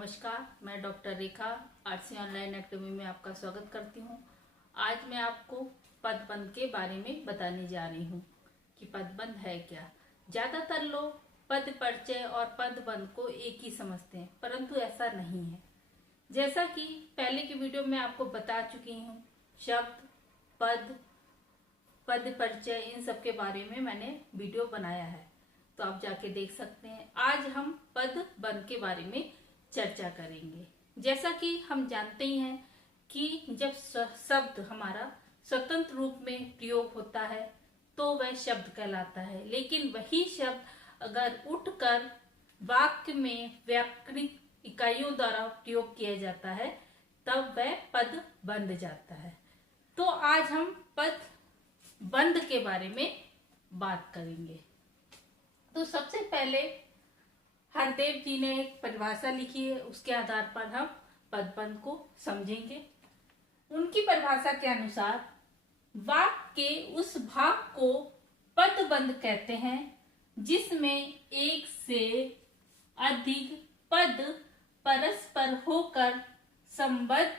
नमस्कार, मैं डॉक्टर रेखा RC online academy में आपका स्वागत करती हूँ। आज मैं आपको पदबंध के बारे में बताने जा रही हूँ कि पदबंध है क्या। ज़्यादातर लोग पद परिचय और पदबंध को एक ही समझते हैं, परंतु ऐसा नहीं है। जैसा कि पहले की वीडियो में आपको बता चुकी हूँ, शब्द, पद, पद परिचय, इन सब के बारे में मैंने वीडियो बनाया है, तो आप जाके देख सकते हैं। आज हम पदबंध के बारे में चर्चा करेंगे। जैसा कि हम जानते ही हैं कि जब शब्द हमारा स्वतंत्र रूप में प्रयोग होता है तो वह शब्द कहलाता है, लेकिन वही शब्द अगर उठकर वाक्य में व्याकरणिक इकाइयों द्वारा प्रयोग किया जाता है तब वह पद बन जाता है। तो आज हम पद बंध के बारे में बात करेंगे। तो सबसे पहले हरदेव जी ने एक परिभाषा लिखी है, उसके आधार पर हम पदबंध को समझेंगे। उनकी परिभाषा के अनुसार वाक्य के उस भाग को पदबंध कहते हैं जिसमें एक से अधिक पद परस्पर होकर संबद्ध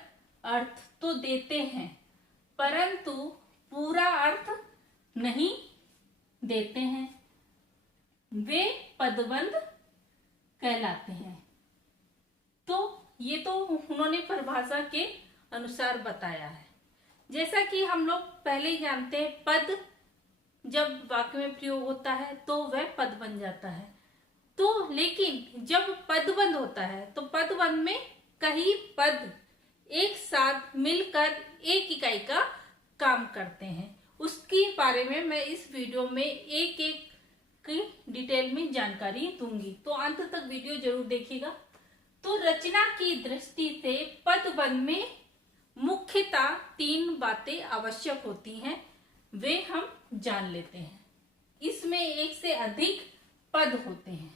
अर्थ तो देते हैं परंतु पूरा अर्थ नहीं देते हैं, वे पदबंध कहलाते हैं। तो ये तो उन्होंने परिभाषा के अनुसार बताया है। जैसा कि हम लोग पहले ही जानते हैं, पद जब वाक्य में प्रयोग होता है तो वह पद बन जाता है। तो लेकिन जब पदबंध होता है तो पदबंध में कई पद एक साथ मिलकर एक इकाई का काम करते हैं। उसके बारे में मैं इस वीडियो में एक एक की डिटेल में जानकारी दूंगी, तो अंत तक वीडियो जरूर देखिएगा। तो रचना की दृष्टि से पदबंध में मुख्यतः 3 बातें आवश्यक होती हैं, वे हम जान लेते हैं। इसमें एक से अधिक पद होते हैं,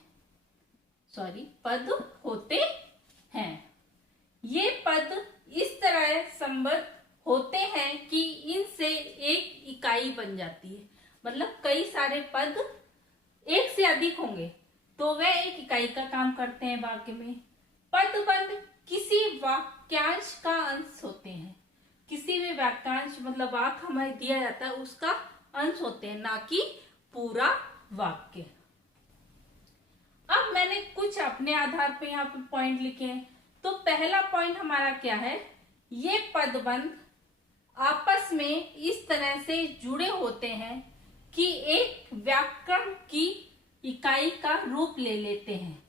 पद होते हैं। ये पद इस तरह संबद्ध होते हैं कि इनसे एक इकाई बन जाती है। मतलब कई सारे पद एक से अधिक होंगे तो वह एक इकाई का काम करते हैं वाक्य में। पदबंध किसी वाक्यांश का अंश होते हैं। किसी भी वाक्यांश मतलब वाक्य हमें दिया जाता है उसका अंश होते हैं, ना कि पूरा वाक्य। अब मैंने कुछ अपने आधार पे यहाँ पे पॉइंट लिखे हैं। तो पहला पॉइंट हमारा क्या है, ये पदबंध आपस में इस तरह से जुड़े होते हैं कि एक व्याकरण की इकाई का रूप ले लेते हैं।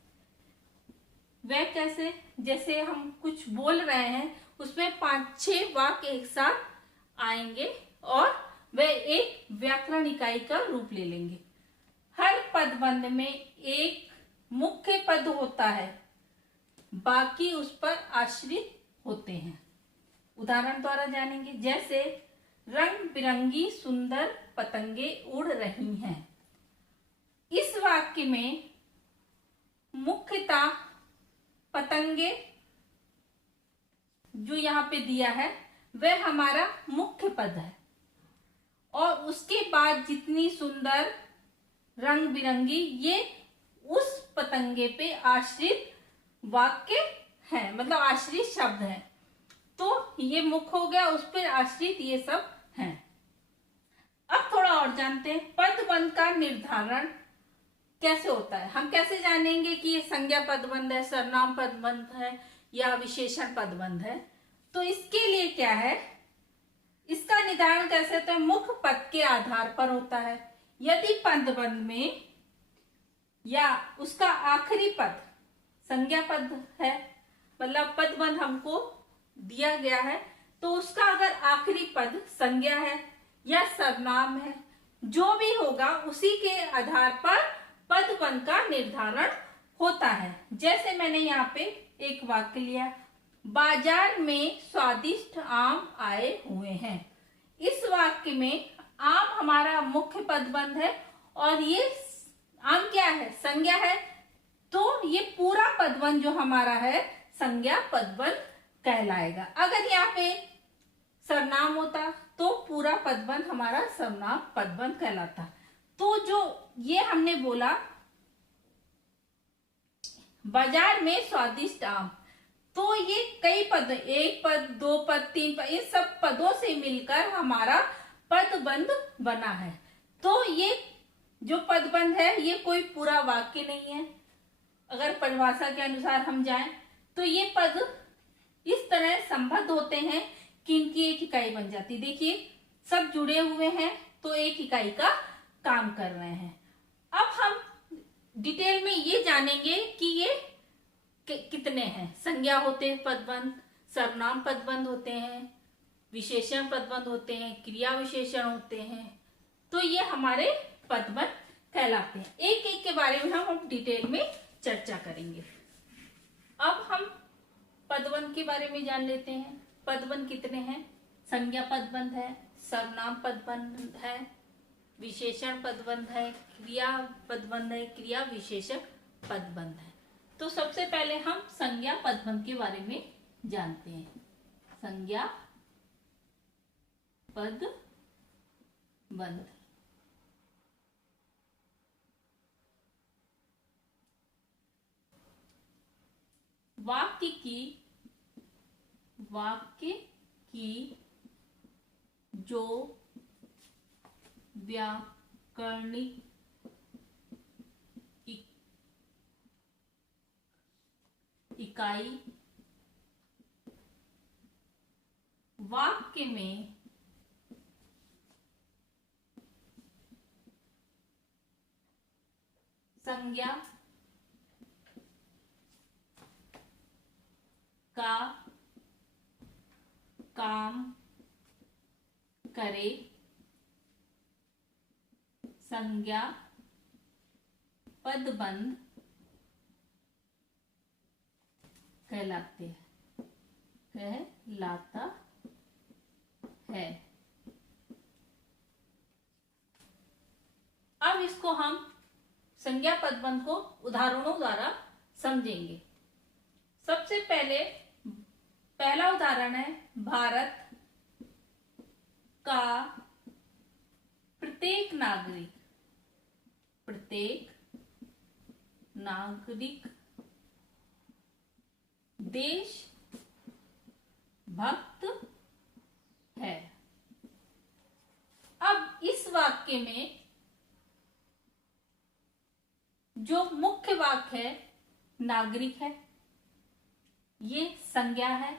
वह कैसे, जैसे हम कुछ बोल रहे हैं उसमें 5-6 वाक्य एक साथ आएंगे और वह एक व्याकरण इकाई का रूप ले लेंगे। हर पदबंध में एक मुख्य पद होता है, बाकी उस पर आश्रित होते हैं। उदाहरण द्वारा जानेंगे, जैसे रंग बिरंगी सुंदर पतंगे उड़ रही हैं। इस वाक्य में मुख्यतः पतंगे जो यहाँ पे दिया है वह हमारा मुख्य पद है और उसके बाद जितनी सुंदर रंग बिरंगी ये उस पतंगे पे आश्रित वाक्य है, मतलब आश्रित शब्द है। तो ये मुख्य हो गया, उस पर आश्रित ये सब हैं। अब थोड़ा और जानते हैं पदबंध का निर्धारण कैसे होता है। हम कैसे जानेंगे कि ये संज्ञा पदबंध है, सर्वनाम पदबंध है या विशेषण पदबंध है। तो इसके लिए क्या है, इसका निर्धारण कैसे होता है, मुख्य पद के आधार पर होता है। यदि पदबंध में या उसका आखिरी पद संज्ञा पद है, मतलब पदबंध हमको दिया गया है तो उसका अगर आखिरी पद संज्ञा है या सर्वनाम है, जो भी होगा उसी के आधार पर पदबंध का निर्धारण होता है। जैसे मैंने यहाँ पे एक वाक्य लिया, बाजार में स्वादिष्ट आम आए हुए हैं। इस वाक्य में आम हमारा मुख्य पदबंध है और ये आम क्या है, संज्ञा है। तो ये पूरा पदबंध जो हमारा है संज्ञा पदबंध कहलाएगा। अगर यहाँ पे सर्वनाम होता तो पूरा पदबंध हमारा सर्वनाम पदबंध कहलाता। तो जो ये हमने बोला बाजार में स्वादिष्ट आम, तो ये कई पद, एक पद, दो पद, तीन पद, इन सब पदों से मिलकर हमारा पदबंध बना है। तो ये जो पदबंध है ये कोई पूरा वाक्य नहीं है। अगर परिभाषा के अनुसार हम जाएं तो ये पद इस तरह संबद्ध होते हैं कि इनकी एक इकाई बन जाती। देखिए सब जुड़े हुए हैं तो एक इकाई का काम कर रहे हैं। अब हम डिटेल में ये जानेंगे कि ये कितने हैं। संज्ञा होते हैं पदबंध, सर्वनाम पदबंध होते हैं, विशेषण पदबंध होते हैं, क्रिया विशेषण होते हैं। तो ये हमारे पदबंध कहलाते हैं। एक एक के बारे में हम डिटेल में चर्चा करेंगे। अब हम पदबंध के बारे में जान लेते हैं। पदबंध कितने हैं? संज्ञा पदबंध है, सर्वनाम पदबंध है, विशेषण पदबंध है, क्रिया पदबंध है, क्रिया विशेषण पदबंध है। तो सबसे पहले हम संज्ञा पदबंध के बारे में जानते हैं। संज्ञा पदबंध, वाक्य की जो व्याकरणिक इकाई वाक्य में संज्ञा का काम करे, संज्ञा पदबंध कहलाता है। अब इसको हम संज्ञा पदबंध को उदाहरणों द्वारा समझेंगे। सबसे पहला उदाहरण है, भारत का प्रत्येक नागरिक देश भक्त है। अब इस वाक्य में जो मुख्य वाक्य है नागरिक है, ये संज्ञा है।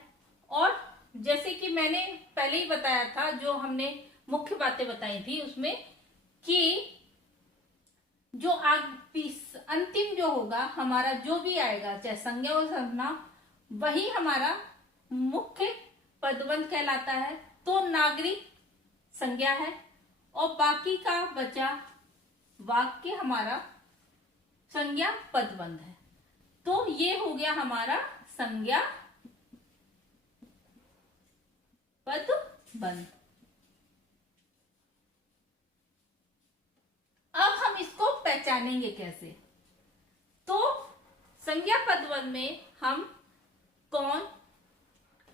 और जैसे कि मैंने पहले ही बताया था, जो हमने मुख्य बातें बताई थी उसमें, कि जो अंतिम जो होगा हमारा, जो भी आएगा चाहे संज्ञा और सर्वनाम, वही हमारा मुख्य पदबंध कहलाता है। तो नागरिक संज्ञा है और बाकी का बचा वाक्य हमारा संज्ञा पदबंध है। तो ये हो गया हमारा संज्ञा पदबंध। अब हम इसको पहचानेंगे कैसे? तो संज्ञा पदबंध में हम कौन,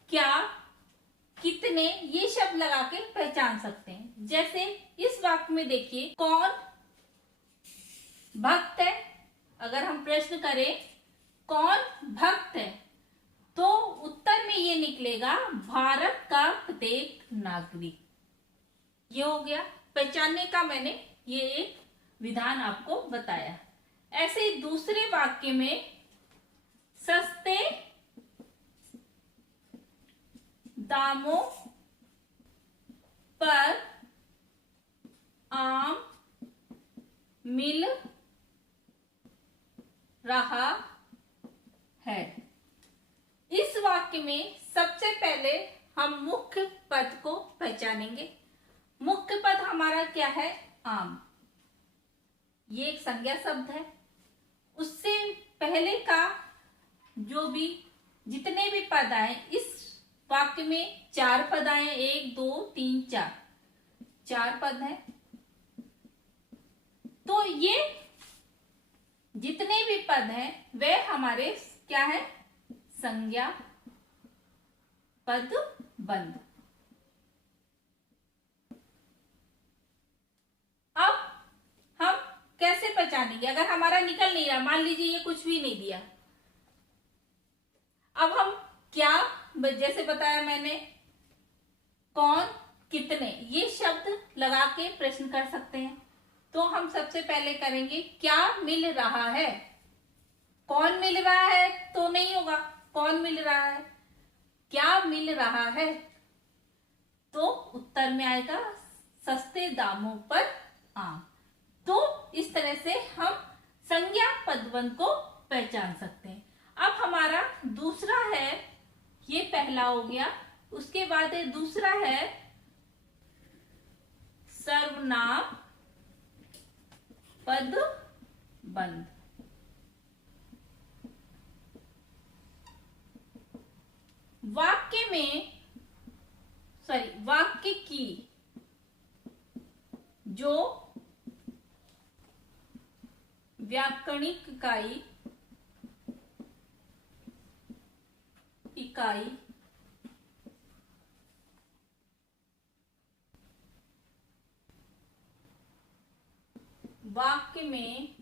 क्या, कितने, ये शब्द लगा के पहचान सकते हैं। जैसे इस वाक्य में देखिए, कौन भक्त है। अगर हम प्रश्न करें कौन भक्त है, तो उत्तर में ये निकलेगा भारत का प्रत्येक नागरिक। ये हो गया पहचानने का, मैंने ये एक विधान आपको बताया। ऐसे दूसरे वाक्य में, सस्ते दामों पर आम मिल रहा है। इस वाक्य में सबसे पहले हम मुख्य पद को पहचानेंगे। मुख्य पद हमारा क्या है? आम। ये एक संज्ञा शब्द है। उससे पहले का जो भी जितने भी पद आए, इस वाक्य में 4 पद आए, 1 2 3 4 पद है। तो ये जितने भी पद हैं वे हमारे क्या है? संज्ञा पदबंध। अब हम कैसे पहचानेंगे? अगर हमारा निकल नहीं रहा, मान लीजिए ये कुछ भी नहीं दिया, अब हम क्या, जैसे बताया मैंने, कौन, कितने, ये शब्द लगा के प्रश्न कर सकते हैं। तो हम सबसे पहले करेंगे क्या मिल रहा है। कौन मिल रहा है तो नहीं होगा, कौन मिल रहा है, क्या मिल रहा है, तो उत्तर में आएगा सस्ते दामों पर आम। तो इस तरह से हम संज्ञा पदबंध को पहचान सकते हैं। अब हमारा दूसरा है, ये पहला हो गया, उसके बाद दूसरा है सर्वनाम पदबंध। वाक्य की जो व्याकरणिक इकाई वाक्य में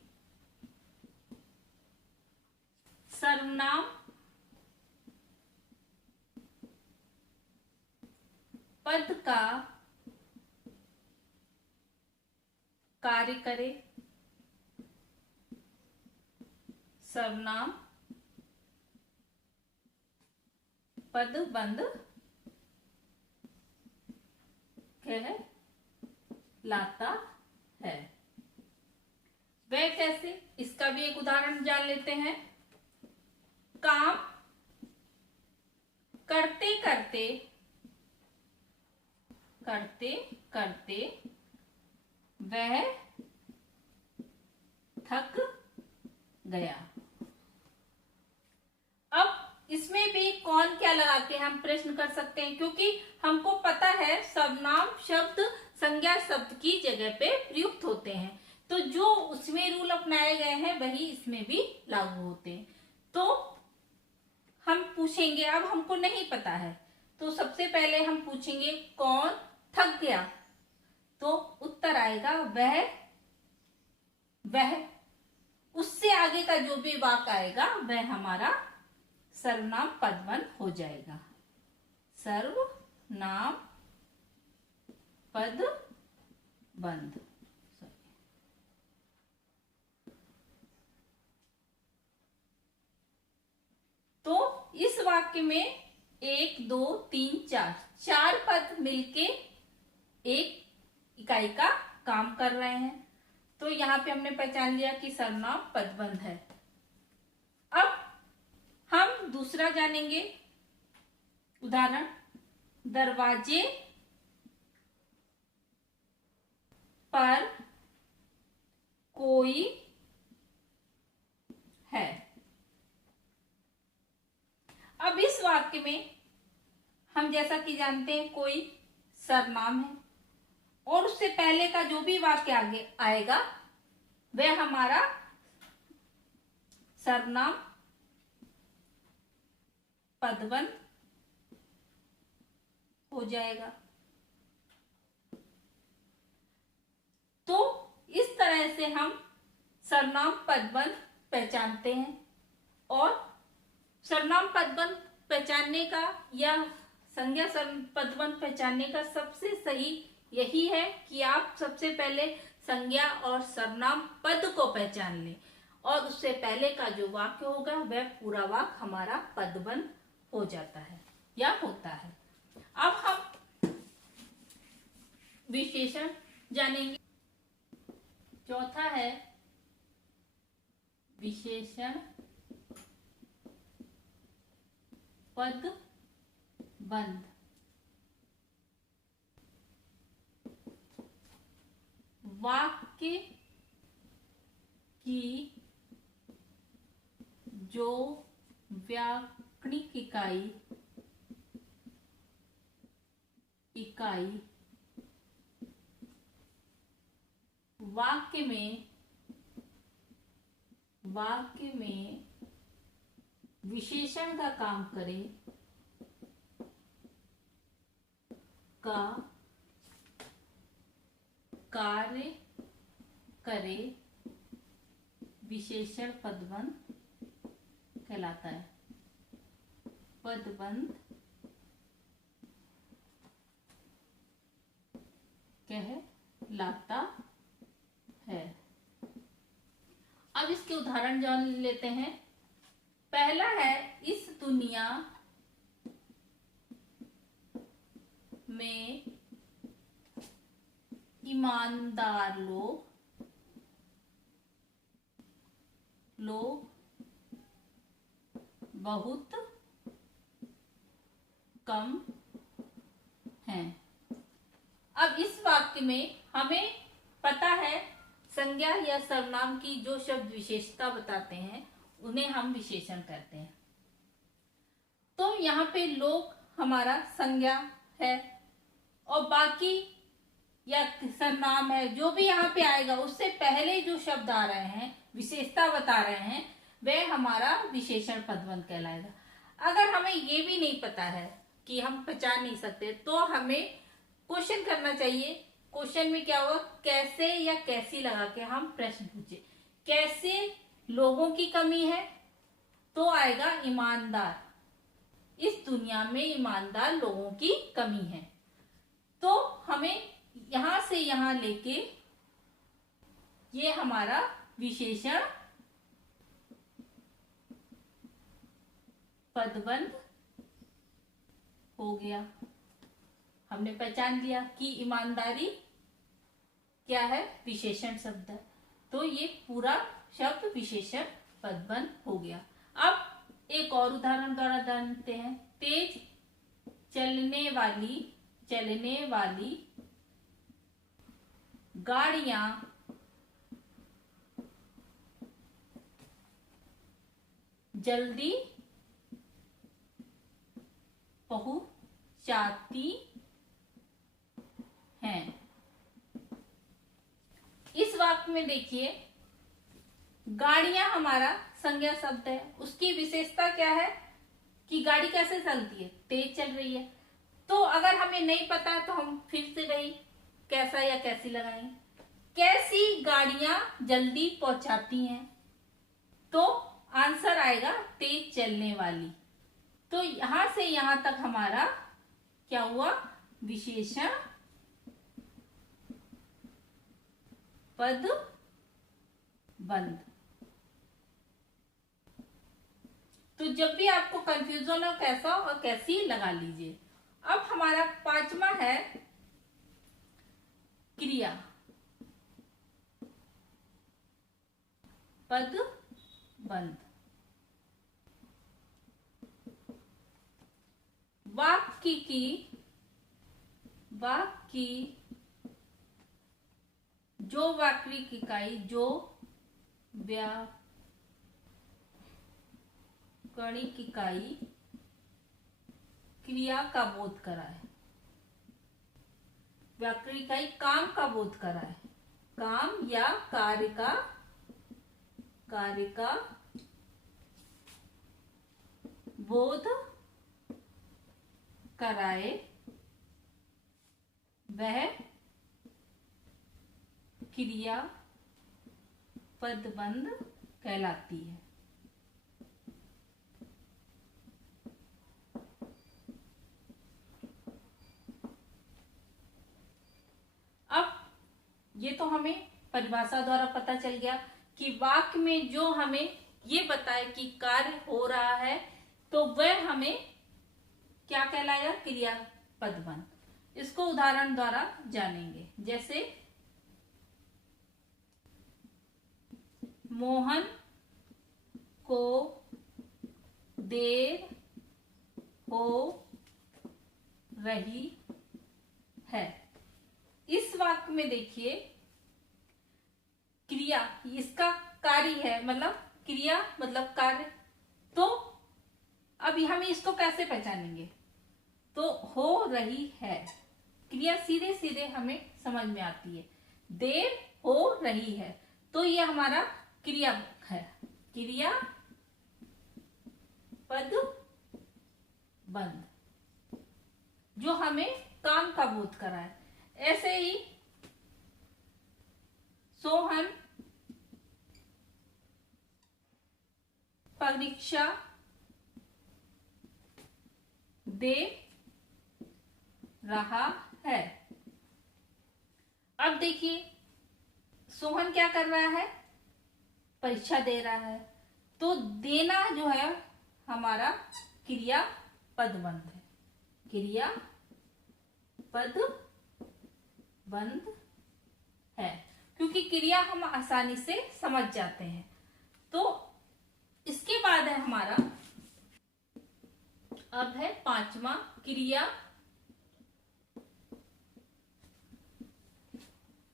सर्वनाम पद का कार्य करे, सर्वनाम पदबंध कहलाता है। वह कैसे, इसका भी एक उदाहरण जान लेते हैं। काम करते करते वह थक गया। अब इसमें भी कौन क्या लगा के हम प्रश्न कर सकते हैं, क्योंकि हमको पता है सर्वनाम शब्द संज्ञा शब्द की जगह पे प्रयुक्त होते हैं, तो जो उसमें रूल अपनाए गए हैं वही इसमें भी लागू होते हैं। तो हम पूछेंगे, अब हमको नहीं पता है तो सबसे पहले हम पूछेंगे कौन थक गया, तो उत्तर आएगा वह। उससे आगे का जो भी वाक्य आएगा वह हमारा सर्वनाम पदबंध हो जाएगा। सर्वनाम पदबंध। तो इस वाक्य में 1 2 3 4 पद मिलके एक इकाई का काम कर रहे हैं। तो यहाँ पे हमने पहचान लिया कि सर्वनाम पदबंध है। अब हम दूसरा जानेंगे उदाहरण, दरवाजे पर कोई है। अब इस वाक्य में हम जैसा कि जानते हैं कोई सर्वनाम है और उससे पहले का जो भी वाक्य आगे आएगा वह हमारा सर्वनाम पदबंध हो जाएगा। तो इस तरह से हम सर्वनाम पदबंध पहचानते हैं। और सर्वनाम पदबंध पहचानने का या संज्ञा पदबंध पहचानने का सबसे सही यही है कि आप सबसे पहले संज्ञा और सर्वनाम पद को पहचान लें और उससे पहले का जो वाक्य होगा वह पूरा वाक्य हमारा पदबंध हो जाता है या होता है। अब हम विशेषण जानेंगे। चौथा है विशेषण पदबंध। वाक्य की जो व्याकरणिक इकाई वाक्य में विशेषण का काम करे का कार्य करे विशेषण पदबंध कहलाता है। पदबंध कहलाता है। अब इसके उदाहरण जान लेते हैं। पहला है, इस दुनिया में ईमानदार लोग बहुत कम हैं। अब इस वाक्य में हमें पता है संज्ञा या सर्वनाम की जो शब्द विशेषता बताते हैं उन्हें हम विशेषण कहते हैं। तो यहाँ पे लोग हमारा संज्ञा है और बाकी या सर्वनाम है, जो भी यहाँ पे आएगा उससे पहले जो शब्द आ रहे हैं, विशेषता बता रहे हैं, वह हमारा विशेषण पदबंध कहलाएगा। अगर हमें ये भी नहीं पता है कि हम पहचान नहीं सकते, तो हमें क्वेश्चन करना चाहिए। क्वेश्चन में क्या होगा, कैसे या कैसी लगा के हम प्रश्न पूछे। कैसे लोगों की कमी है, तो आएगा ईमानदार। इस दुनिया में ईमानदार लोगों की कमी है। तो हमें यहां से यहां लेके ये हमारा विशेषण पदबंध हो गया। हमने पहचान लिया कि ईमानदारी क्या है, विशेषण शब्द है। तो ये पूरा शब्द विशेषण पदबंध हो गया। अब एक और उदाहरण द्वारा जानते हैं। तेज चलने वाली गाड़ियां जल्दी पहुंचाती हैं। इस वाक्य में देखिए, गाड़ियां हमारा संज्ञा शब्द है। उसकी विशेषता क्या है कि गाड़ी कैसे चलती है, तेज चल रही है। तो अगर हमें नहीं पता तो हम फिर से वही कैसा या कैसी लगाएंगे। कैसी गाड़ियां जल्दी पहुंचाती हैं, तो आंसर आएगा तेज चलने वाली। तो यहां से यहां तक हमारा क्या हुआ, विशेषण पदबंध। तो जब भी आपको कंफ्यूजन हो, कैसा और कैसी लगा लीजिए। अब हमारा पांचवा है क्रिया पदबंध। वाक्य की जो व्याकरणिक इकाई, जो व्याकरणिक इकाई क्रिया का बोध कराए, व्याकरणिक इकाई काम का बोध कराए, काम या कार्य का बोध कराए, वह क्रिया पदबंध कहलाती है। अब ये तो हमें परिभाषा द्वारा पता चल गया कि वाक्य में जो हमें ये बताए कि कार्य हो रहा है, तो वह हमें क्या कहलाएगा, क्रिया पदबंध। इसको उदाहरण द्वारा जानेंगे। जैसे मोहन को देर हो रही है। इस वाक्य में देखिए, क्रिया इसका कार्य है, मतलब क्रिया मतलब कार्य। तो अभी हम इसको कैसे पहचानेंगे, तो हो रही है, क्रिया सीधे सीधे हमें समझ में आती है। देर हो रही है, तो ये हमारा क्रिया है, क्रिया पदबंध, जो हमें काम का बोध कराए। ऐसे ही सोहन परीक्षा दे रहा है। अब देखिए सोहन क्या कर रहा है, परीक्षा दे रहा है। तो देना जो है हमारा क्रिया पदबंध है, क्रिया पदबंध है, क्योंकि क्रिया हम आसानी से समझ जाते हैं। तो इसके बाद है हमारा, अब है पांचवा, क्रिया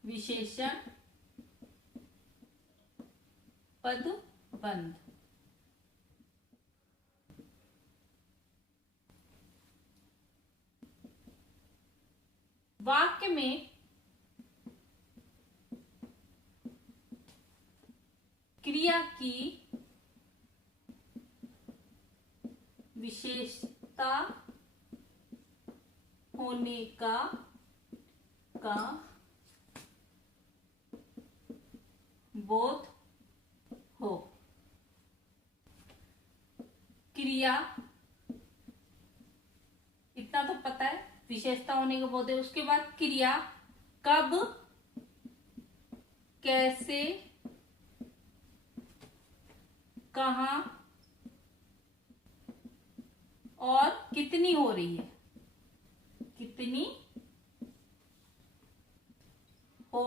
विशेषण पदबंध। वाक्य में क्रिया की विशेषता होने का बोध हो। क्रिया इतना तो पता है, विशेषता होने का बोध है। उसके बाद क्रिया कब, कैसे, कहां और कितनी हो रही है, कितनी हो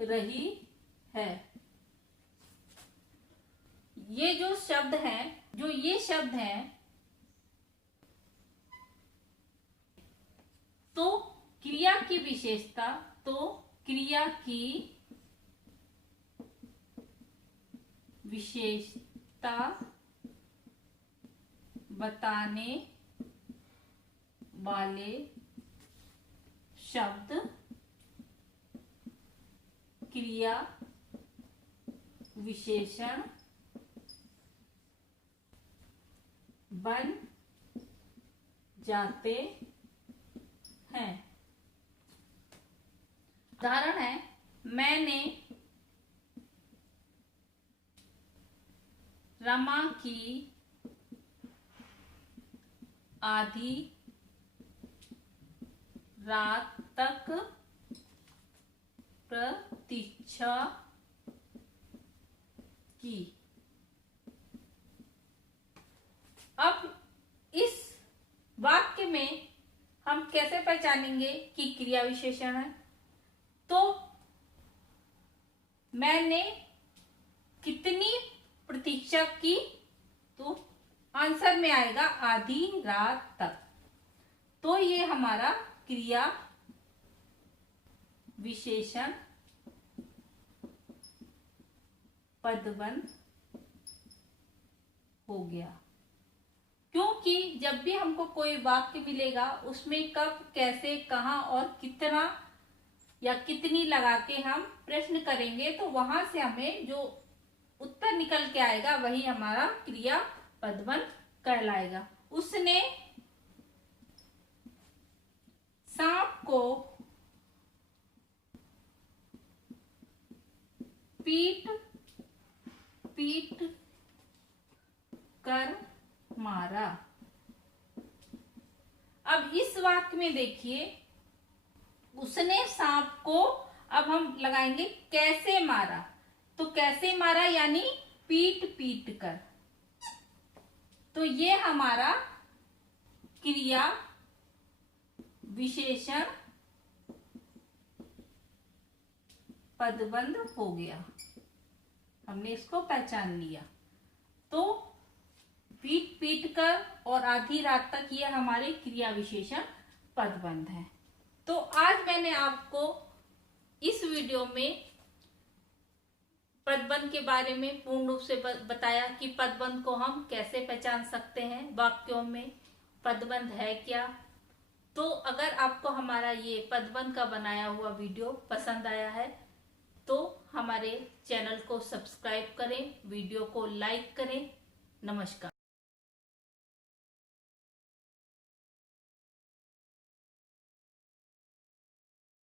रही है। ये जो शब्द हैं, जो ये शब्द हैं, तो क्रिया की विशेषता, तो क्रिया की विशेषता बताने वाले शब्द क्रिया विशेषण बन जाते हैं। उदाहरण है, मैंने रमा की आधी रात तक प्रतीक्षा की। अब इस वाक्य में हम कैसे पहचानेंगे कि क्रिया विशेषण है? तो मैंने कितनी प्रतीक्षा की, तो आंसर में आएगा आधी रात तक। तो ये हमारा क्रिया विशेषण पदबंध हो गया। क्योंकि जब भी हमको कोई वाक्य मिलेगा उसमें कब, कैसे, कहां और कितना या कितनी लगा के हम प्रश्न करेंगे, तो वहां से हमें जो उत्तर निकल के आएगा वही हमारा क्रिया पदबंध कहलाएगा। उसने सांप को पीट पीट कर मारा। अब इस वाक्य में देखिए, उसने सांप को, अब हम लगाएंगे कैसे मारा। तो कैसे मारा यानी पीट पीट कर। तो ये हमारा क्रिया विशेषण पदबंध हो गया। हमने इसको पहचान लिया। तो पीट पीट कर और आधी रात तक ये हमारे क्रिया विशेषण पदबंध है। तो आज मैंने आपको इस वीडियो में पदबंध के बारे में पूर्ण रूप से बताया कि पदबंध को हम कैसे पहचान सकते हैं, वाक्यों में पदबंध है क्या। तो अगर आपको हमारा ये पदबंध का बनाया हुआ वीडियो पसंद आया है तो हमारे चैनल को सब्सक्राइब करें, वीडियो को लाइक करें। नमस्कार।